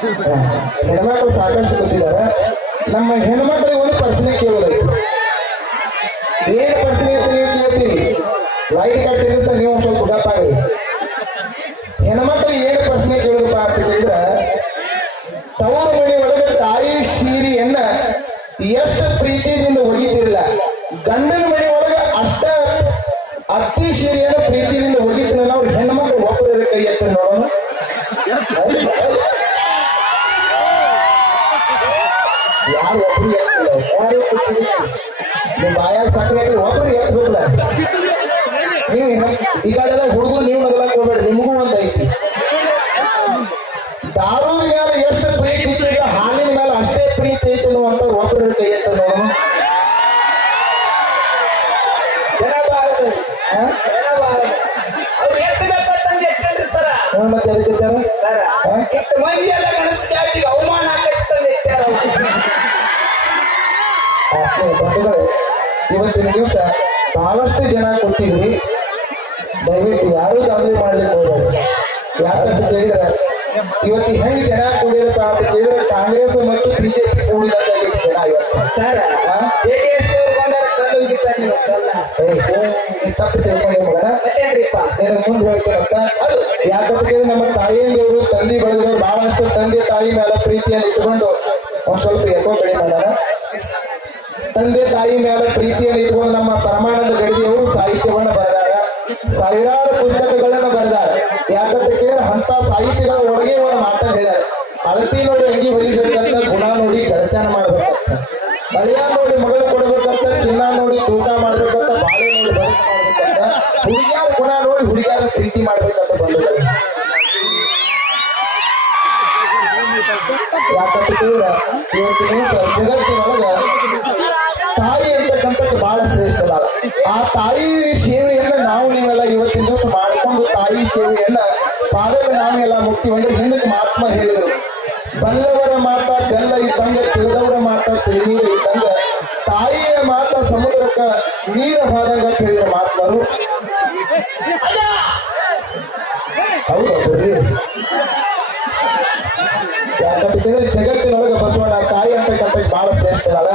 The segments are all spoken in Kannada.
ಹೆಣ್ಮಕ್ಳು ಸಾಕಷ್ಟು ಗೊತ್ತಿದ್ದಾರೆ. ನಮ್ಮ ಹೆಣ್ಮಕ್ಳಿಗೆ ಒಂದು ಪ್ರಶ್ನೆ ಕೇಳೋದೈತಿ. ಏನ್ ಪ್ರಶ್ನೆ ಅಂತ ನೀವು ಕೇಳ್ತೀರಿ, ಲೈಟ್ ಕಟ್ಟಿದ್ರೆ ನೀವು ಸ್ವಲ್ಪ ಗಪ್ಪಾಗಿ. ಹೆಣ್ಮಕ್ಳಿಗೆ ಏನು ಪ್ರಶ್ನೆ ಕೇಳೋದಪ್ಪ ಅಂತ ಕೇಳಿದ್ರೆ, ತವರು ಮನೆ ಒಳಗೆ ತಾಯಿ ಸೀರೆಯನ್ನ ಎಷ್ಟು ಪ್ರೀತಿಯಿಂದ ಒಗಿತಿರಲಿಲ್ಲ, ಗಂಡನ ಮನೆ ಒಳಗೆ ಅಷ್ಟ ಅತ್ತಿ ಸೀರೆಯನ್ನು ಪ್ರೀತಿಯಿಂದ ಒಗಿತಿರಲ್ಲ. ಅವ್ರು ಹೆಣ್ಮಕ್ಳು ಒಬ್ಬರ ಕೈ ಎತ್ತ ನೋಡೋಣ. ಯಾರು ಒಬ್ರು ಎತ್ತಿಲ್ಲ, ಯಾರು ನಿಮ್ ಬಾಯಾಗ ಸಕ್ಕರೆ ಒಬ್ರು ಎತ್ತಬಿಡ್ಲ. ನೀವು ಈಗಾಗೆಲ್ಲ ಹುಡುಗರು ನೀವು ನಗಲಕ್ ಹೋಗ್ಬೇಡ್ರಿ, ನಿಮಗೂ ಒಂದ್ ಐತಿ. ದಾರುದ ಮೇಲೆ ಎಷ್ಟು ಪ್ರೀತಿ ಇತ್ತು, ಹಾಲಿನ ಮೇಲೆ ಅಷ್ಟೇ ಪ್ರೀತಿ ಐತಿ ಅನ್ನುವಂತ ಒಬ್ಬರ ಕೈ ಎತ್ತ ನೋಡೋಣ. ಮತ್ತೆ ಇವತ್ತಿನ ದಿವಸ ಬಹಳಷ್ಟು ಜನ ಕೊಟ್ಟಿದ್ರಿ. ದಯವಿಟ್ಟು ಯಾರೂ ದಾಂಧಲೆ ಮಾಡ್ಲಿಕ್ಕೆ ಹೋಗ್ಬೇಡಿ. ಯಾಕಂತ ಕೇಳಿದ್ರೆ ಇವತ್ತು ಹೆಂಗ್ ಜನ ಕೂಡಿರಪ್ಪ ಅಂತ ಕೇಳಿದ್ರೆ ಕಾಂಗ್ರೆಸ್ ಮತ್ತು ಬಿಜೆಪಿ ಕೂಡಿದಂತ ಜನ ಇವತ್ತು ಸರ್ ತಪ್ಪು ತಿಳ್ಕೊಂಡೆ ಮಗನ. ಮುಂದೆ ಹೇಳ್ತೇನೆ ಸರ್. ಯಾಕಂತ ಕೇಳಿ ನಮ್ಮ ತಾಯಿಯಂದಿವರು ತಂದೆ ಬೆಳೆದವರು ಬಹಳಷ್ಟು ತಂದೆ ತಾಯಿ ಮೇಲೆ ಪ್ರೀತಿಯನ್ನು ಇಟ್ಕೊಂಡು ಒಂದ್ ಸ್ವಲ್ಪ ಎಕೋ ಕಡೆ ಮಾಡೋಣ. ತಂದೆ ತಾಯಿ ಮೇಲೆ ಪ್ರೀತಿಯನ್ನು ಇಟ್ಕೊಂಡು ನಮ್ಮ ಪರಮಾನಂದ ಗಡಿಗೆಯವರು ಸಾಹಿತ್ಯವನ್ನ ಬರೆದಾರ, ಸಾವಿರಾರು ಪುಸ್ತಕಗಳನ್ನ ಬರೆದಾರ. ಯಾಕಂತ ಕೇಳಿದ್ರೆ ಅಂತ ಸಾಹಿತ್ಯಗಳ ಒಳಗೆ ಒಂದು ಮಾತನ್ನು ಹೇಳಿದ್ದಾರೆ, ಅಳತಿ ನೋಡಿ ಅಂಗಿ ಹೊಲಿಬೇಕಂತ, ಗುಣ ನೋಡಿ ಗೆಳತನ ಮಾಡ್ಬೇಕಂತ, ಬಳಿಯ ನೋಡಿ ಮಗಳು ಕೊಡ್ಬೇಕಂತ, ಚಿನ್ನ ನೋಡಿ ತೂಕ ಮಾಡ್ಬೇಕಂತ, ಬಾಳೆ ನೋಡಿ ಬದುಕು ಮಾಡ್ಬೇಕಂತ, ಹುಡುಗಿಯಾರ ಗುಣ ನೋಡಿ ಹುಡುಗಿಯಾರ ಪ್ರೀತಿ ಮಾಡ್ಬೇಕಂತ ಬಂದಿದ್ದಾರೆ. ಯಾಕಂತ ಕೇಳಿದ್ರೆ ಇವತ್ತಿನ ಜಗತ್ತಿನೊಳಗ ತಾಯಿ ಅಂತಕ್ಕಂಥದ್ದು ಬಹಳ ಶ್ರೇಷ್ಠ ಅಲ್ಲ. ಆ ತಾಯಿ ಸೇವೆಯನ್ನ ನಾವು ನೀವೆಲ್ಲ ಇವತ್ತಿನ ದಿವಸ ಮಾಡಿಕೊಂಡು ತಾಯಿ ಸೇವೆಯನ್ನ ಪಾದಕ್ಕೆ ನಾವೆಲ್ಲ ಮುಕ್ತಿ ಅಂದ್ರೆ ಹಿಂದಕ್ಕೆ ಮಹಾತ್ಮ ಹೇಳಿದರು, ಬಲ್ಲವರ ಮಾತ ಬೆಲ್ಲ ಇದ್ದಂಗ, ತಿಳಿದವರ ಮಾತ ತಿಳಿನೀರು ಇದ್ದಂಗ, ತಾಯಿಯ ಮಾತ ಸಮುದ್ರಕ್ಕ ನೀರ ಹೋದಂಗ ಹೇಳಿದ ಮಹಾತ್ಮರು. ಹೌದಾ ಬರ್ರಿ? ಯಾಕಂತ ಕೇಳಿದ್ರೆ ಜಗತ್ತಿನೊಳಗೆ ಬಸವಣ್ಣ ತಾಯಿ ಅಂತಕ್ಕಂಥ ಬಹಳ ಶ್ರೇಷ್ಠ ಅಲ್ಲ.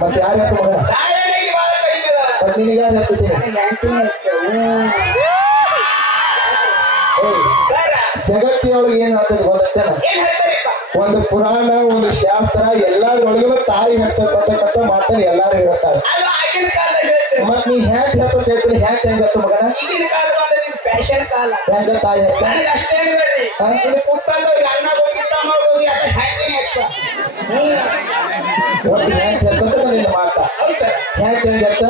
ಮತ್ತೆ ಯಾರು ಹೆಚ್ಚು ಮಗ? ಮತ್ತೆ ನಿನಗೆ ಯಾರು ಹೆಚ್ಚುತ್ತೀನಿ? ಜಗತ್ತಿನೊಳಗೆ ಏನ್ ಹೇಳ್ತದೆ ಗೊತ್ತೇನ? ಒಂದು ಪುರಾಣ, ಒಂದು ಶಾಸ್ತ್ರ ಎಲ್ಲಾದ್ರೊಳಗೆ ತಾಯಿ ಹೇಳ್ತಕ್ಕಂಥ ಮಾತನ್ನು ಎಲ್ಲಾರು ಹೇಳ್ತಾರೆ. ಮತ್ ನೀ ಹ್ಯಾಂಗ್ ಹೇಳ್ತ ಹೇಳ್ತೀನಿ, ಹ್ಯಾಂಗ್ ಹೆಂಗ್ ಹೇಳ್ತು ಮಗನ? ಹೆಂಗ ತಾಯಿ ಮಾತಾ ಹ್ಯಾಂಗ್ ಹೆಂಗ್ ಹೇಳ್ತ?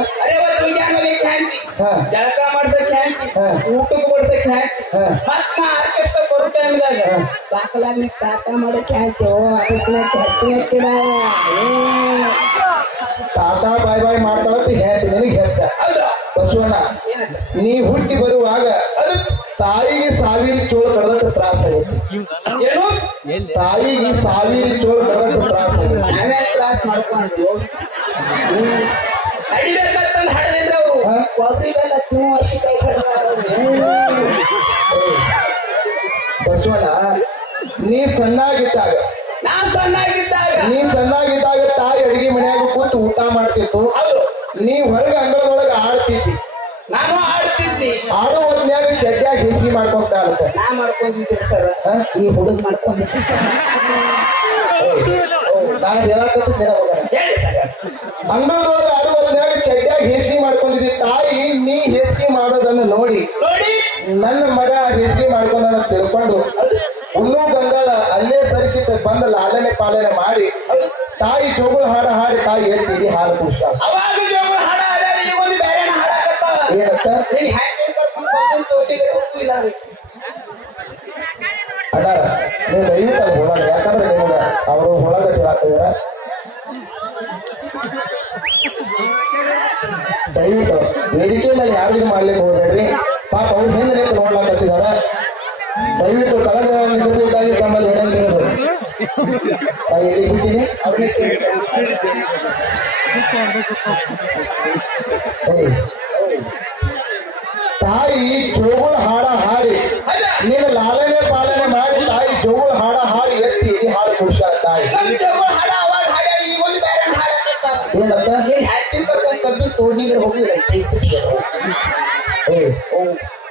ಜಳಕ ಮಾಡ್ಸಕ್ ಊಟಕ್ಕೆ ಬಡ್ಸಕ್ ಮತ್ ನಾ ಆರ್ಕೆಸ್ಟ್ರಾ ಬರೋ ಟೈಮ್ದಾಗ ಬಾಕಲಾಗಿ ತಾತ ಮಾಡಕ್ ತಾತ ಬಾಯ್ ಬಾಯ್ ಮಾಡ್ತಾಳಂತ ಹೇಳ್ತೀನಿ ನಿನಗೆ ಹೇಳ್ತ. ಬಸವಣ್ಣ ನೀ ಹುಟ್ಟಿ ಬರುವಾಗ ತಾಯಿಗೆ 1000 ಚೋಳು ಕಡದಟ್ಟು ತ್ರಾಸ ಆಗೈತಿ. ಏನು ತಾಯಿಗೆ 1000 ಚೋಳು ಕಡದಟ್ಟು ತ್ರಾಸ ಆಗೈತಿ. ನಾವೇ ಕ್ಲಾಸ್ ಮಾಡ್ಕೊಂಡು ನಡಿಬೇಕಂತಂದು ಹಾಡಿದ್ರೆ ಅವರು ಒಬ್ರಿಗೆಲ್ಲ ಬಸವಣ್ಣ ನೀ ಸಣ್ಣಾಗಿದ್ದಾಗ ನೀ ಸಣ್ಣಾಗಿದ್ದಾಗ ತಾಯಿ ಅಡಿಗೆ ಮನ್ಯಾಗ ಕೂತು ಊಟ ಮಾಡ್ತಿತ್ತು, ನೀ ಹೊರಗೆ ಅಂಗಳದೊಳಗೆ ಆಡ್ತಿದ್ದಿ, ನಾನು ಆಡ್ತಿದ್ದಿ. ಆಡೋ ಹೊತ್ನ್ಯಾಗ ಚಡ್ಡ್ಯಾಗ ಹೆಸಿಗೆ ಮಾಡ್ಕೊಂತ ಆಗುತ್ತೆ. ನಾ ಮಾಡ್ಕೊಂಡಿದ್ದೆ ಸರ್, ಈ ಹುಡುಗ ಮಾಡ್ಕೊಂಡಿದ್ದೆ. ನಾನು ಹೇಳಕತ್ತಿದ್ದೆ ಅಂಗಳದೊಳಗೆ ಆಡೋ ಹೊತ್ನ್ಯಾಗ ಚಡ್ಡ್ಯಾಗ ಹೆಸಿಗೆ ಮಾಡ್ಕೊಂಡಿದ್ದಿ. ತಾಯಿ ನೀ ಹೆಸಿಗೆ ಮಾಡೋದನ್ನು ನೋಡಿ ನನ್ನ ಮಗ ಹೆಸಿಗೆ ಮಾಡ್ಕೊಂಡ ತಿಳ್ಕೊಂಡು ಹುಲ್ಲು ಗಂಗಾಳ ಅಲ್ಲೇ ಸರಿಸಿಟ್ಟು ಬಂದ ಲಾಲನೆ ಪಾಲನೆ ಮಾಡಿ ತಾಯಿ ಜೋಗುಳ ಹಾಡ ಹಾಡಿ ತಾಯಿ ಹೇಳ್ತಿದ್ದಿ ಹಾಲು ಕುಡಿಸ. ಏನಂತ ಅಣ್ಣ ನೀವು ದಯವಿಟ್ಟು ಅದು ಹೋಗಲ್ಲ, ಯಾಕಂದ್ರೆ ನಿಮ್ಗೆ ಅವರು ಹೊಳಗಟ್ಟಿ ಹಾಕ್ತಿದಾರ. ದಯವಿಟ್ಟು ವೇದಿಕೆ ಮೇಲೆ ಯಾರಿಗೂ ಮಾಡ್ಲಿಕ್ಕೆ ಹೋಗ್ಬೇಡ್ರಿ. ಪಾಪ ಅವ್ರು ಹಿಂದೆ ನಿಂತು ನೋಡ್ಲಾಕತ್ತಿದಾರ. ದಯವಿಟ್ಟು ಕಳೆದ ನಿಗದಿಯಾಗಿ ತಮ್ಮಲ್ಲಿ ಹೇಳೋದು ಬಿಡ್ತೀನಿ. ತಾಯಿ ಜೋಗುಳ ಹಾಡ ಹಾಡಿ ಕಬ್ಬಿ ತೋಡಿಗೆ ಹೋಗಿದ್ರೆ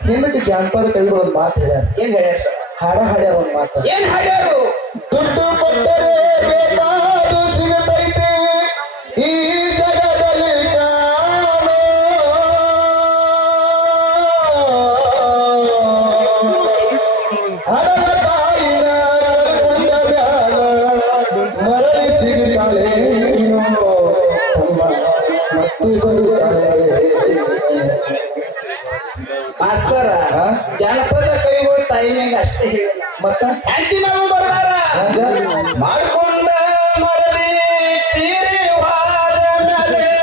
ಹಿಂದಕ್ಕೆ ಜಾನಪದ ಕವಿಗಳು ಒಂದು ಮಾತು ಹೇಳ್ಯಾರ. ಏನ್ ಹೇಳ್ಯಾರ ಸರ್? ಹಾಡ್ಯಾರ ಒಂದು ಮಾತು. ಏನ್ ಹಾಡ್ಯಾರು? ದುಡ್ಡು ಕೊಟ್ಟರೆ ಬೇಕಾದು ಸಿಗತೈತೆ ಈ ಜಗದಲ್ಲಿ ಕಾಣೋ. ಹಣದ ತಾಯಿನ ಕೊಂದ ಮ್ಯಾಲ ಮರಳಿ ಸಿಗುತ್ತಾಳೆ ಮತ್ತೆ ಬರುತ್ತಾಳೆ. ಮಾಸ್ತರ ಜನಪದ ಕವಿಗಳು ತಾಯಿನಾಗ ಅಷ್ಟೇ ಹೇಳಿ ಮತ್ತ ಹ್ಯಾಂತಿ ನಾವು ಬರ್ತಾರ ಮಾಡ್ಕೊಂಡ ಮರಳಿ ತೀರಿ ಹೋದ ಮೇಲೆ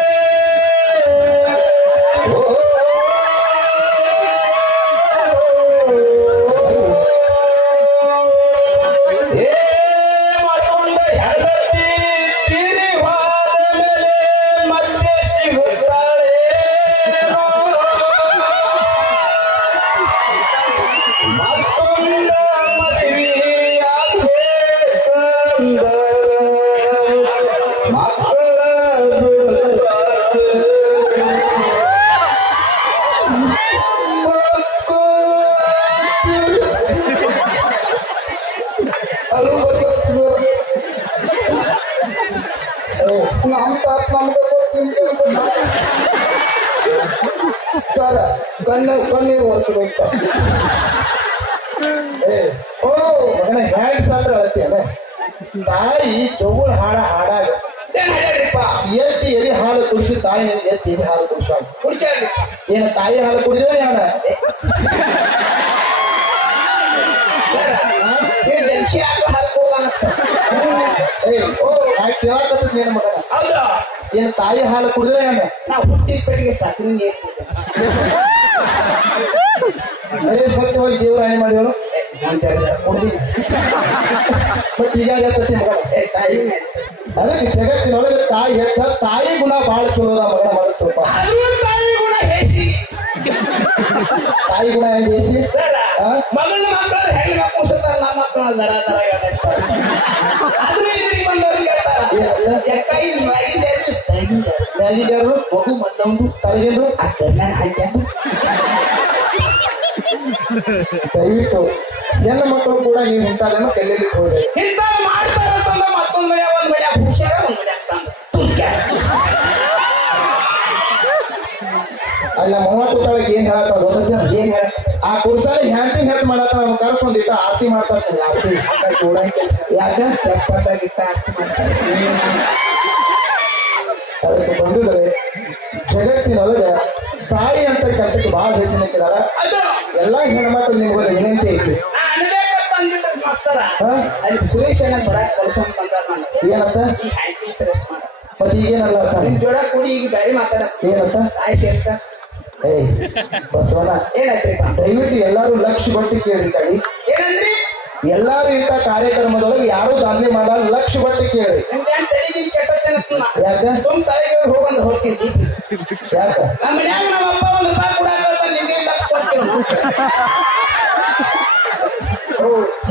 ಏ ಮಾಡ್ಕೊಂಡ ಹೆಂಡತಿ ತೀರಿ ಹೋದ ಮೇಲೆ ಮತ್ತೆ ಸಿಗುತ್ತಾಳೆ. ಮತ್ತೊಂದ ಮದುವೆಯಾಗಬೇಕಂದ ಮಕ್ಕಳ ಸರ್ ಕಣ್ಣೀರು ಒರೆಸ್ಬೇಕು. ಓ ಮಗನ ಹ್ಯಾಂಗ್ ಸಾತ್ರ ಅಳತ್ತೇನೆ. ತಾಯಿ ಜೋಗುಳ ಹಾಡಾಗ ಏನ್ ಹೇಳ್ಯಾರಿಪ್ಪ? ಎತ್ತಿ ಎದಿ ಹಾಲು ಕುಡಿಸಿ ತಾಯಿ ಎತ್ತಿ ಎದಿ ಹಾಲು ಕುಡಿಸ ಕುಡ್ಸ್ಯಾರಿ. ಏನ ತಾಯಿ ಹಾಲು ಕುಡಿದ್ರೆ ಅವನ ಜಲ್ಸಿ ಹಾಕಿ ಹಾಕೋದಾನ. ಓ ನಾ ಕೇಳಾಕತ್ತ ನೀನ್ ಮಗನ ಹೌದಾ? ಏನ್ ತಾಯಿ ಹಾಲು ಕುಡಿದ್ರೆ ಅವನ ನಾವು ಹುಟ್ಟಿದ ಪೆಟ್ಟಿಗೆ ಸಕ್ರಿ ಸತ್ಯವಾಗಿ ದೇವರಾಣಿ ಮಾಡಿವಳು ಕುಡ್ದಿ ಮತ್ ಈಗ ಮಗನ ತಾಯಿ ಅದಕ್ಕೆ ಜಗತ್ತಿನೊಳಗೆ ತಾಯಿ ಹೆಚ್ಚ ತಾಯಿ ಗುಣ ಬಹಳ ಚಲೋದ ಮಗನ ಮಗತ್ತಪ್ಪ. ತಾಯಿ ಗುಣ ಹೇಸಿ ತಾಯಿ ಗುಣ ಹೆಂಗ್ ಬೇಸಿ ಮಗನ ಮಕ್ಕಳ ಹೆಂಗ ಕೂಸುತ್ತಾರ, ನಮ್ಮ ಮಕ್ಕಳ ದರ ದರ ಹೇಳ್ತಾರೆ. ಆದ್ರೆ ಇದ್ರಿಗೆ ಬಂದವ್ರಿಗೆ ಮ್ಯಾಲಿದ್ಯಾರು ಮಗು ಬಂದವನು ತಲೆಗೆಂದು ಅಕ್ಕನ್ನ ಹಾಕ್ಯಾನು. ದಯವಿಟ್ಟು ಎಲ್ಲ ಮಕ್ಕಳು ಕೂಡ ನೀವು ಇಂಥದನ್ನು ಕಲಿಯಲಿಕ್ಕೆ ಹೋಗ್ರಿ. ಇಂಥ ಮಾಡ್ತಾರ ಮತ್ತೊಂದ್ ಮಳೆ ಒಂದ್ ಮಳೆ ಹುಷಾರ ಒಂದ್ ಮಳೆ ಅಲ್ಲ ಮೂವತ್ತು ತಾಳಿಗೆ ಏನ್ ಹೇಳತ್ತ ಗೊತ್ತ? ಏನ್ ಹೇಳ ಆ ಕುರ್ಸಾಲ ಹ್ಯಾಂತಿ ಹೆಚ್ಚು ಮಾಡತ್ತ ನಾವು ಕರ್ಸೊಂದಿಟ್ಟ ಆರತಿ ಮಾಡ್ತಾ ಆರತಿ ಕೂಡ ಯಾಕ ಚಪ್ಪತ್ತಾಗಿಟ್ಟ ಅರ್ಥ ಮಾಡ್ತಾರೆ. ಅದಕ್ಕೆ ಬಂಧುಗಳೇ ಜಗತ್ತಿನೊಳಗೆ ತಾಯಿ ಅಂತ ಕಟ್ಟಕ್ಕೆ ಬಹಳ ಹೆಚ್ಚಿನ ಅದು ಎಲ್ಲಾ ಹೆಣ್ಮಕ್ಳು ನಿಮ್ಗೆ ವಿನಂತಿ ಐತಿ. ಅನ್ಬೇಕಪ್ಪ ಅಂದಿಲ್ಲ ಮಾಸ್ತರ. ಅಲ್ಲಿ ಸುರೇಶ್ ಅನ್ನ ಬರಾಕ್ ಕಳ್ಸೊಂಡ್ ಬಂದಾರ ನಾನು. ಏನಂತ ಈ ಹ್ಯಾಂಡಿ ಸೆಲೆಕ್ಟ್ ಮಾಡ ಮತ್ತೆ ಈಗೇನಲ್ಲ ನಿಮ್ ಜೋಡ ಕೂಡಿ ಈಗ ಬೇರೆ ಮಾತಾಡ ಏನಂತ ತಾಯಿ ಸೇರ್ತ ಬಸವಣ್ಣ ಏನಾಯ್ತ್ರಿಪ್ಪ? ದಯವಿಟ್ಟು ಎಲ್ಲಾರು ಲಕ್ಷ ಕೊಟ್ಟು ಕೇಳಿ ತಾಯಿ. ಏನಂದ್ರಿ? ಎಲ್ಲಾರು ಇಂಥ ಕಾರ್ಯಕ್ರಮದೊಳಗೆ ಯಾರು ದಾಂಧಲೆ ಮಾಡಲ್ಲ, ಲಕ್ಷ ಕೊಟ್ಟು ಕೇಳಿ. ನಿಮ್ದೇನ್ ತಲೆಗೆ ಕೆಟ್ಟತ್ತೇನತ್ತ ಯಾಕ ಸುಮ್ ತಲೆಗೆ ಹೋಗಂದ್ರೆ ಹೋಗ್ತೀನಿ. ಯಾಕ ನಮ್ಮ ಮನ್ಯಾಗ ನಮ್ಮ ಅಪ್ಪ ಒಂದ್ ರೂಪಾಯಿ ಕೊಡಾಕ ನಿಮ್ಗೆ ಲಕ್ಷ ಕೊಡ್ತೀವಿ.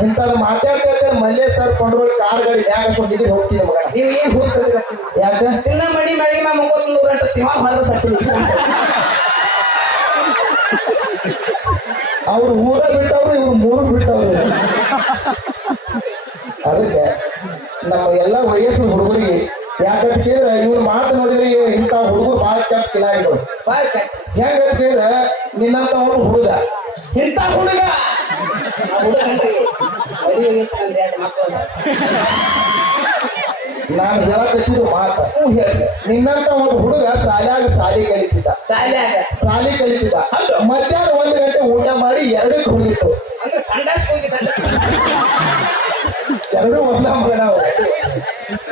ಇಂಥದ್ದು ಮಾತಾಡ್ತಾ ಮಲ್ಲೆ ಸರ್ ಕೊಂಡ್ರೋಳಿ ಕಾರ್ ಗಾಡಿ ಮ್ಯಾಗ ಕೊಂಡಿದ್ದು ಹೋಗ್ತೀನಿ ಮಗ. ನೀವ್ ಏನ್ ಹೋಗ್ತದ ಯಾಕ ತಿನ್ನ ಮಡಿ ಮಳಿಗೆ ನಾ ಮುಗೋದು 100 ಗಂಟೆ ತಿಮ್ಮ ಹೊರ ಸಕ್ರಿ. ಅವ್ರು ಊರ ಬಿಟ್ಟವ್ರು ಇವ್ರು ಮೂರು ಬಿಟ್ಟವ್ರು. ಅದಕ್ಕೆ ನಮ್ಮ ಎಲ್ಲ ವಯಸ್ಸಿನ ಹುಡುಗರಿಗೆ ಯಾಕಂತ ಕೇಳಿದ್ರೆ ಇವ್ರ ಮಾತು ನೋಡಿದ್ರೆ ಇಂಥ ಹುಡುಗರು ಭಾಳ ಕೆಟ್ಟ ಕಿಲಾಡಿಗಳು. ಹೆಂಗಂತ ಕೇಳಿದ್ರೆ ನಿನ್ನಂತ ಅವನು ಹುಡುಗ ಇಂಥ ಹುಡುಗ ನಾನು ಹೇಳಕತ್ತಿದ್ದು ಮಾತ ನಿನ್ನಂತ ಒಂದು ಹುಡುಗ ಸಾಲಿ ಕಲಿತಿದ್ದ ಸಾಲಿ ಕಲಿತಿದ್ದ ಮಧ್ಯಾಹ್ನ 1 ಗಂಟೆ ಊಟ ಮಾಡಿ 2ಕ್ಕೆ ಹೋಗಿತ್ತು. ಅಂದ್ರೆ ಸಂಡಾಸ್ ಹೋಗಿದ್ದಲ್ಲ, 2 ಒಂದ ಮಗನ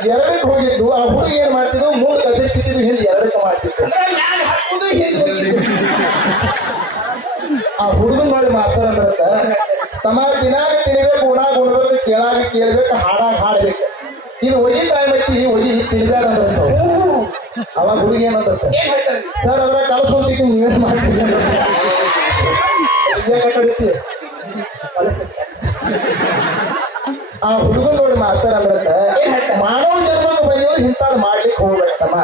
2ಕ್ಕೆ ಹೋಗಿದ್ದು. ಆ ಹುಡುಗ ಏನ್ ಮಾಡ್ತಿದ್ದು 3 ಕತೆ ಕಿತ್ತಿದ್ದು ಹಿಂದೆ 2ಕ್ಕೆ ಮಾಡ್ತಿತ್ತು. ಅಂದ್ರೆ ಮ್ಯಾಗ ಹಾಕುದು ಹಿಂದೆ ಹೋಗಿದ್ದು. ಆ ಹುಡುಗನ್ ನೋಡಿ ಮಾತಾಡಂತ ತಮ್ಮ ದಿನಾಗ ತಿನ್ಬೇಕು ಉಣಾಗ ಉಣ್ಬೇಕು ಕೇಳಾಗ ಕೇಳ್ಬೇಕು ಹಾಡಾಗ ಹಾಡ್ಬೇಕು. ಇದು ಒಲಿ ಟೈಮ್ ಐತಿ ಒಲಿ ತಿನ್ಬೇಡ ಅಂತ ಅವಾಗ ಹುಡುಗ ಏನಂತ ಸರ್ ಅದ್ರ ಕಳ್ಸ್ಕೊಂತೀನಿ ನೀವೇನ್ ಮಾಡ್ತೀವಿ ಆ ಹುಡುಗನ್ ನೋಡಿ ಮಾತಾಡಂತ ಮಾನವ ಜನ್ಮಕ್ಕೆ ಬಂದಿದ್ರು ಇಂಥದ್ದು ಮಾಡ್ಲಿಕ್ಕೆ ಹೋಗ್ಬೇಕಮ್ಮ.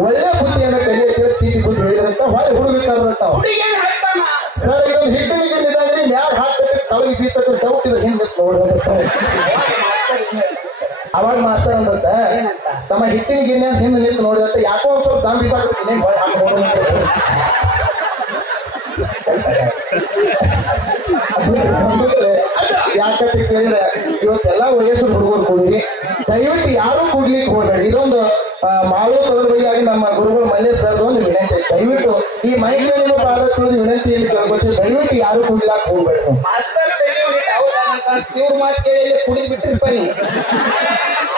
ಒಳ್ಳೆ ಬುದ್ಧಿಯನ್ನು ಕಲಿಯಕ್ಕೆ ತೀರಿ ಬುದ್ಧಿ ಹೇಳಿದ್ರಂತ ಹೊಳೆ ಹುಡುಗಿರ್ತಾರಂತ ಹುಡುಗಿಯನ್ ಹೇಳ್ತಾನ ಸರ್ ಇದೊಂದು ಹಿಟ್ಟಿನ ಗಿಲ್ಲಿದಾಗ್ರಿ ಮ್ಯಾಗ ಹಾಕತ್ತೆ ತಳಗಿ ಬೀತಕ್ಕೆ ಡೌಟ್ ಇದೆ ಹಿಂದೆ ನೋಡ್ರಿ ಅವಾಗ ಮಾಸ್ತರ ಅಂದ್ರತ್ತ ತಮ್ಮ ಹಿಟ್ಟಿನ ಗಿನ್ನ ಹಿಂದೆ ನಿಂತು ನೋಡಿದತ್ತ ಯಾಕೋ ಒಂದ್ ಸ್ವಲ್ಪ ದಾಮ್ ಬೀಸಾಕ್ಬಿಟ್ಟಿನಿ ಯಾಕಂತ ಕೇಳಿದ್ರೆ ಇವತ್ತೆಲ್ಲಾ ವಯಸ್ಸು ಹುಡುಗರು ಕೂಡಿರಿ ದಯವಿಟ್ಟು ಯಾರು ಕೂಡ್ಲಿಕ್ಕೆ ಹೋಗ್ಬೇಡಿ ಇದೊಂದು ಮಾಳು ಕದರ ಬೈಯಾಗಿ ನಮ್ಮ ಗುರುಗಳು ಮಲ್ಲೇಶ್ ಸರ್ದು ಒಂದು ವಿನಂತಿ ದಯವಿಟ್ಟು ಈ ಮೈಕ್ ನಿಮ್ಮ ಪಾದ ತುಳಿದು ವಿನಂತಿಯಲ್ಲಿ ಕೇಳ್ಕೊತೀವಿ ದಯವಿಟ್ಟು ಯಾರು ಕೂಡ್ಲಾಕ್ ಹೋಗ್ಬೇಡಿ ಮಾಸ್ತರ್ ಇವ್ರ ಮಾತು ಕೇಳಿ ಕುಡಿದ್ ಬಿಟ್ಟಿರ್ಪ ನೀ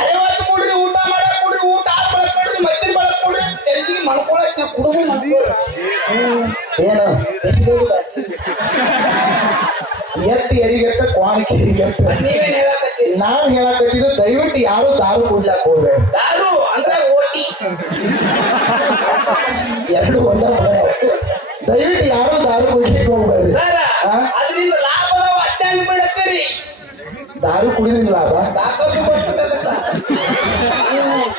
ಐವತ್ತು ಕುಡ್ರಿ ಊಟ ಮಾಡಕ್ ಕುಡ್ರಿ ಊಟ ಆದ್ ಬಳಕ್ ಕೊಡ್ರಿ ಮದ್ದಿನ ಬಳಕ್ ಕೊಡ್ರಿ ಜಲ್ದಿ ಮಣ್ಕೊಳಕ್ ನೀವು ಕುಡುದು ಏನು ಎತ್ತಿ ಎರಿಗೆತ್ತ ಕ್ವಾಣಿಕೆ ನೀವೇನ್ ಹೇಳಕತ್ತೀರಿ ನಾನ್ ಹೇಳಕತ್ತಿದ್ದು ದಯವಿಟ್ಟು ಯಾರು ದಾರು ಕುಡ್ಲಾಕ್ ಹೋಗ್ಬೇಡಿ ದಾರು ಅಂದ್ರೆ ಓಟಿ ಎರಡು ಒಂದ ದಯವಿಟ್ಟು ಯಾರು ದಾರು ಕುಡ್ಲಿಕ್ಕೆ ಹೋಗ್ಬೇಡಿ ಸರ ಅದರಿಂದ ಲಾಭ ಅದಾವ ಅಡ್ಡಾಂಗ್ ಬಿಡತ್ತೀರಿ ದಾರು ಕುಡಿದ್ರಿಂದ ಲಾಭ ತಾಕತ್ತು ಬರ್ತದಕ್ಕ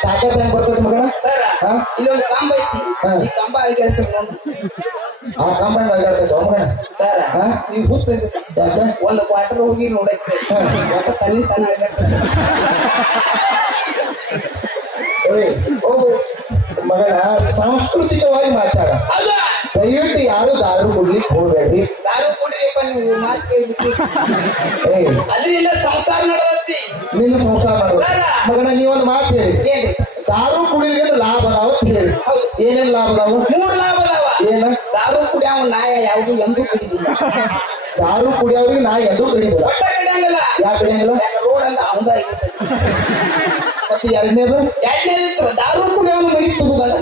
ತಾಕತ್ ಹೆಂಗ್ ಬರ್ತದ ಮಗಳ ಸರ ಇಲ್ಲೊಂದು ಕಂಬ ಐತಿ ಈ ಕಂಬ ಕೆಲಸ ಆ ಕಂಬಣ್ಣ ಅಲ್ಲಾಡ್ತೈತೆ ಮಗಣ ಸರ ನೀವು ಹುಚ್ಚ ಯಾಕ ಒಂದು ಕ್ವಾರ್ಟರ್ ಹೋಗಿ ನೋಡಕ್ಕೆ ಒಟ್ಟ ತನ್ನಿ ತನ ಹೋಗು ಮಗನ ಸಾಂಸ್ಕೃತಿಕವಾಗಿ ಮಾತಾಡ ಅಲ್ಲ ದಯವಿಟ್ಟು ಯಾರು ದಾರು ಕುಡ್ಲಿಕ್ಕೆ ಹೋಗ್ಬೇಡ್ರಿ ದಾರು ಕುಡಿಯಪ್ಪ ನೀವು ಮಾತು ಕೇಳ್ಬಿಟ್ಟು ಏಯ್ ಅದರಿಂದ ಸಂಸಾರ ನಡೆದತ್ತಿ ನಿನ್ನ ಸಂಸಾರ ಮಾಡೋದು ಮಗನ ನೀವೊಂದು ಮಾತು ಹೇಳಿ ಏನ್ರಿ ದಾರು ಕುಡಿಲಿಕ್ಕೆ ಲಾಭ ಅದಾವ ಅಂತ ಹೇಳಿ ಏನೇನ್ ಲಾಭ ಅದಾವ 3 ಲಾಭ ಅದಾವ ಏನ ದಾರು ಕುಡಿಯವ ನಾಯ ಯಾವುದು ಎಂದೂ ಕುಡಿದಿಲ್ಲ ದಾರು ಕುಡಿಯೋರಿಗೆ ನಾ ಎಂದೂ ಕಡಿದಿಲ್ಲ ಒಟ್ಟ ಕಡಿಯಂಗಿಲ್ಲ ಯಾಕೆ ಕಡಿಯಂಗಿಲ್ಲ ರೋಡ್ ಅಂತ ಅವಂದ ಆಗಿರ್ತೈತಿ ಮತ್ತೆ ಎರಡನೇದು ಎರಡನೇದಿತ್ತು ದಾರು ಕುಡಿಯವನು ಮನಿ ತುಡುಗಲ್ಲ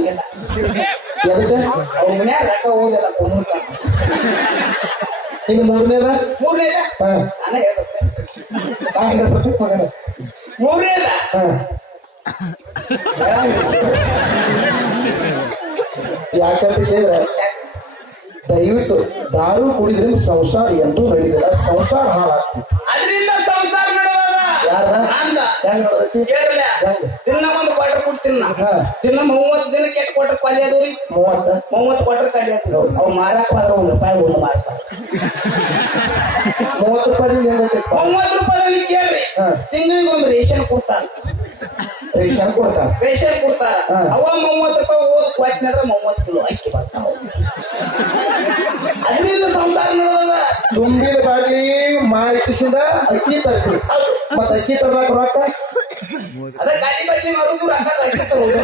ಎದಕ್ಕೆ ಅವ್ರ ಮನ್ಯಾಗ ರೊಕ್ಕ ಹೋಗಲ್ಲ ಕೊಡ್ತಾನ ಇನ್ನು ಮೂರನೇದ ಮೂರನೇದ ಹಾ ನಾನು ಹೇಳ್ಬೇಕು ಮಗನ ಮೂರನೇದ ಹಾ ಯಾಕಂತ ಕೇಳಿದ್ರೆ ದಯವಿಟ್ಟು ದಾರು ಕುಡಿದ್ರಿಂದ ಸಂಸಾರ ಎಂದೂ ನಡೆದಿಲ್ಲ ಸಂಸಾರ ಹಾಳಾಗ್ತದೆ ಅದರಿಂದ ಸಂಸಾರ ನಡೆದ ಯಾರ ನಂದ ಹೆಂಗ್ ಬರ್ತೈತಿ ಕೇಳಲ್ಲ ಹೆಂಗ್ ದಿನ ಒಂದು ಕ್ವಾರ್ಟರ್ ಕೊಡ್ತೀನಿ ನಾ ಹಾ ದಿನ 30 ದಿನಕ್ಕೆ ಎಷ್ಟು ಕ್ವಾರ್ಟರ್ ಖಾಲಿ ಅದಾವ್ರಿ 30 ಕ್ವಾರ್ಟರ್ ಖಾಲಿ ಆಯ್ತು ಅವ್ ಮಾರಾಕ್ ಹೋದ್ರೆ ₹1 ಒಂದು ಮಾರ್ತಾರೆ 30 ರೂಪಾಯಿದಿಂದ ಹೆಂಗೈತಿ 30 ರೂಪಾಯಿ ಕೇಳ್ರಿ ಹಾ. ತಿಂಗಳಿಗೊಮ್ಮೆ ರೇಷನ್ ಕೊಡ್ತಾರ ರೇಷನ್ ಕೊಡ್ತಾರ ರೇಷನ್ ಕೊಡ್ತಾರ ಹಾ. ಅವ 30 ರೂಪಾಯಿ ಓದ್ ಕ್ವಾಟ್ನಾದ್ರ 30 ಕಿಲೋ ಅಕ್ಕಿ ಬರ್ತಾವ ಅದರಿಂದ ಸಂಸಾರ ನಡೆದ ತುಂಬಿದ ಬಾಗ್ಲಿ ಮಾರಿಕಿಸಿದ ಅಕ್ಕಿ ತರ್ತೀವಿ ಮತ್ತ ಅಕ್ಕಿ ತರ್ಲಾಕ ರೊಕ್ಕ ಅದ ಗಾಳಿ ಬಟ್ಟಿ ಮಾರುದು ರೊಕ್ಕ ಅಕ್ಕಿ ತರೋದು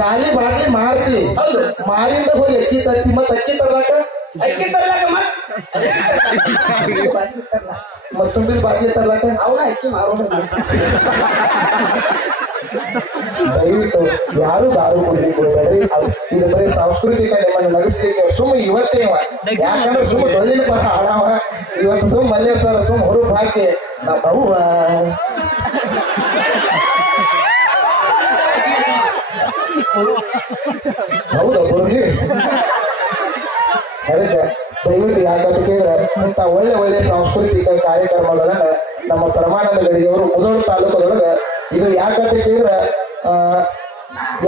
ಗಾಲಿ ಬಾಗ್ಲಿ ಮಾರ್ತಿ ಹೌದು ಮಾರಿಂದ ಹೋಗಿ ಅಕ್ಕಿ ತರ್ತಿ ಮತ್ತ ಅಕ್ಕಿ ತರ್ಲಾಕ ಅಕ್ಕಿ ತರ್ಲಾಕ ಮತ್ತ ತುಂಬಿದ ಬಾಗ್ಲಿ ತರ್ಲಾಕ ಅವನ ಅಕ್ಕಿ ಮಾರೋದು ದಯವಿಟ್ಟು ಯಾರು ದಾರು ಕುಡಿಲಿಕ್ಕೆ ಹೋಗ್ಬೇಡ್ರಿ ಇದು ಬರೀ ಸಾಂಸ್ಕೃತಿಕ ನಿಮ್ಮನ್ನು ನಡೆಸಲಿಕ್ಕೆ ಸುಮ್ಮ ಇವತ್ತೇ ಯಾಕಂದ್ರೆ ಸುಮ್ಮ ಡೊಳ್ಳಿನ ಪದ ಹಾಡಾವ ಇವತ್ತು ಸುಮ್ಮ ಮಲ್ಲೇಶ್ವರ ಸುಮ್ಮ ಹುಡುಗ ಹಾಕಿ ನಾವು ಹೌದಾ ಗುರುಜಿ ಅದಕ್ಕೆ ದಯವಿಟ್ಟು ಯಾಕಂತ ಕೇಳಿದ್ರೆ ಇಂಥ ಒಳ್ಳೆ ಸಾಂಸ್ಕೃತಿಕ ಕಾರ್ಯಕ್ರಮಗಳನ್ನ ನಮ್ಮ ಪರಮಾನಂದ ಗಡಿಯವರು ಮುಧೋಳ ತಾಲೂಕದೊಳಗ ಇದು ಯಾಕಂತ ಕೇಳಿದ್ರೆ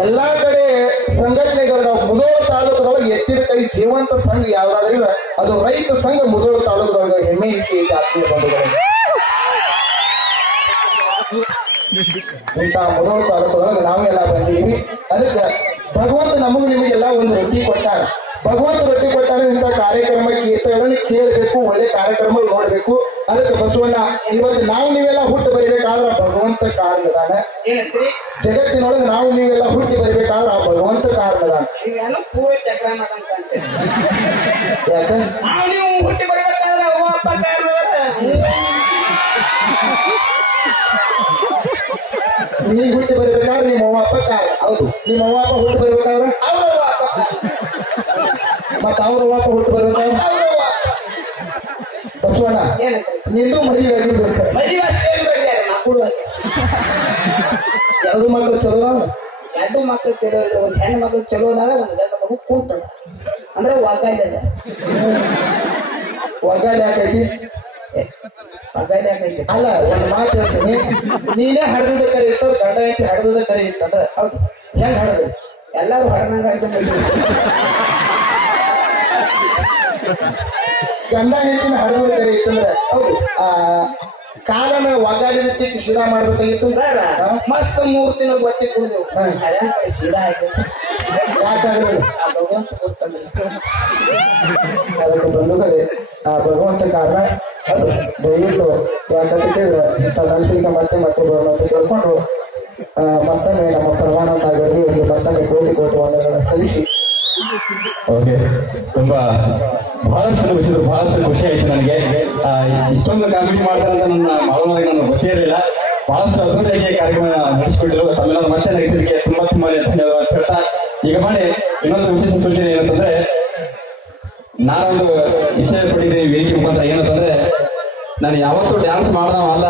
ಎಲ್ಲಾ ಕಡೆ ಸಂಘಟನೆಗಳ ಮುಧೋಳ ತಾಲೂಕದೊಳಗೆ ಎತ್ತಿದ ಕೈ ಜೀವಂತ ಸಂಘ ಯಾವ್ದಾದ್ರೂ ಅದು ರೈತ ಸಂಘ ಮುಧೋಳ ತಾಲೂಕದೊಳಗೆ ಹೆಮ್ಮೆ ವಿಷಯ ಆತ್ಮೀಯ ಬಂಧುಗಳು ಇಂಥ ಮುಧೋಳ ತಾಲೂಕದೊಳಗೆ ನಾವೆಲ್ಲ ಬಂದೀವಿ ಅದಕ್ಕೆ ಭಗವಂತ ನಮಗೂ ನಿಮಗೆಲ್ಲ ಒಂದು ರೊಟ್ಟಿ ಕೊಟ್ಟಾರ ಭಗವಂತ ರೊಟ್ಟಿ ಕೊಟ್ಟಾಗ ಇಂಥ ಕಾರ್ಯಕ್ರಮ ಗೀತೆಗಳನ್ನು ಕೇಳಬೇಕು ಒಳ್ಳೆ ಕಾರ್ಯಕ್ರಮ ನೋಡ್ಬೇಕು ಅದಕ್ಕೆ ಬಸವಣ್ಣ ಇವತ್ತು ನಾವು ನೀವೆಲ್ಲ ಹುಟ್ಟು ಬರಬೇಕಾದ್ರೆ ಭಗವಂತ ಕಾರಣದಾನ ಏನಂತ್ರಿ ಜಗತ್ತಿನೊಳಗೆ ನಾವು ನೀವೆಲ್ಲ ಹುಟ್ಟಿ ಬರಬೇಕಾದ್ರೆ ಆ ಭಗವಂತ ಕಾರಣದಾನ ನೀವೇನು ಪೂರ ಚಕ್ರ ಮಾಡಂತ ಯಾಕ ನಾವು ನೀವು ಹುಟ್ಟಿ ಬರ್ಬೇಕಾದ್ರೆ ಅವ್ವ ಅಪ್ಪ ಕಾರಣ ನೀವ್ ಹುಟ್ಟಿ ಬರಬೇಕಾದ್ರೆ ನಿಮ್ಮ ಅವ್ವ ಅಪ್ಪ ಕಾರಣ ಹೌದು ನಿಮ್ಮ ಅವ್ವ ಅಪ್ಪ ಹುಟ್ಟಿ ಬರ್ಬೇಕಾದ್ರೆ ಅವ್ರವ್ವ ಅಪ್ಪ ಮತ್ತ ಅವ್ರ ಅವ್ವ ಅಪ್ಪ ಹುಟ್ಟಿ ಬರ್ಬೇಕಾದ್ರೆ ಅವ್ರವ್ವ ಬಸವಣ್ಣ ಏನಂತ ನಿಂದು ಮದುವೆ ಆಗಿರ್ಬೇಕು ಮದುವೆ ಅಷ್ಟೇ ಬರ್ತಾರೆ ಮಕ್ಕಳು ಎರಡು ಮಕ್ಕಳು ಚಲೋ ಎರಡು ಮಕ್ಕಳು ಚಲೋ ಇಲ್ಲ ಒಂದು ಹೆಣ್ಣು ಮಕ್ಕಳು ಚಲೋ ಅದಾಗ ಒಂದು ಗಂಡು ಮಗು ಕೂತದ ಅಂದ್ರೆ ವಾಗಾಯ್ತದ ಒಗ್ಗಾಲಿ ಹಾಕೈತಿ ವಾಗಾಯ್ಲೆ ಆಗೈತೆ ಅಲ್ಲ ಒಂದು ಮಾತು ಹೇಳ್ತೀನಿ ನೀನೇ ಹಡ್ದದ ಕರೆ ಇತ್ತು ಗಂಡ ಐತಿ ಹಡ್ದದ ಕರೆ ಇತ್ತಂದ್ರೆ ಹೌದು ಹೆಂಗ್ ಹಾಡೋದು ಎಲ್ಲಾರು ಹಾಡದಂಗ ಗಂಡ ಹೆಂಡತಿನ ಹಡಬೇಕಾರೆ ಇತ್ತಂದ್ರೆ ಹೌದು ಆ ಕಾಲನ ಒಗ್ಗಾಡಿ ರೀತಿ ಶಿರಾ ಮಾಡ್ಬೇಕಾಗಿತ್ತು ಸರ್ ಹಾ? ಮಸ್ತ್ 3 ದಿನ ಗೊತ್ತಿ ಕುಡಿದೆವು ಹಾ. ಅದೇನ್ ಕಡೆ ಸೀದಾ ಆಯ್ತು ಯಾಕಂದ್ರೆ ಆ ಭಗವಂತ ಕೊಡ್ತಾನೆ ಅದಕ್ಕೆ ಬಂದು ಕಡೆ ಆ ಭಗವಂತ ಕಾರಣ ಅದು ದಯವಿಟ್ಟು ಯಾಕಂತ ಕೇಳಿದ್ರೆ ಇಂಥ ಮನಸ್ಸಿಗೆ ಮತ್ತೆ ಮತ್ತೆ ತಿಳ್ಕೊಂಡು ಮತ್ತೊಮ್ಮೆ ನಮ್ಮ ಪ್ರಮಾಣಂತ ಅವರಿಗೆ ಮತ್ತೊಮ್ಮೆ ಕೋಟಿ ವಂದನೆಗಳನ್ನು ಸಲ್ಲಿಸಿ ಓಕೆ ತುಂಬಾ ಬಹಳಷ್ಟು ಖುಷಿ ಖುಷಿ ಆಯ್ತು ನನಗೆ ಇಷ್ಟೊಂದು ಕಾಮಿಡಿ ಮಾಡ್ತಾರೆ ಅಂತ ನನ್ನ ಮಾವನವರಿಗೆ ನನಗೆ ಗೊತ್ತೇ ಇರಲಿಲ್ಲ ಬಹಳಷ್ಟು ಅದ್ಭುತವಾಗಿ ಕಾರ್ಯಕ್ರಮ ನಡೆಸಿಕೊಟ್ಟಿರು ತಮ್ಮೆಲ್ಲರೂ ಮತ್ತೆ ನಡೆಸಿದ್ದಕ್ಕೆ ತುಂಬಾ ಧನ್ಯವಾದ ಅಂತ ಹೇಳ್ತಾ ಈಗ ಮಾಡಿ ಇನ್ನೊಂದು ವಿಶೇಷ ಸೂಚನೆ ಏನಂತಂದ್ರೆ ನಾನೊಂದು ಇಚ್ಛೆ ಪಟ್ಟಿದ್ದೀನಿ ವೇದಿಕೆ ಮುಖಾಂತರ ಏನಂತಂದ್ರೆ ನಾನು ಯಾವತ್ತೂ ಡ್ಯಾನ್ಸ್ ಮಾಡ್ದವ ಅಲ್ಲ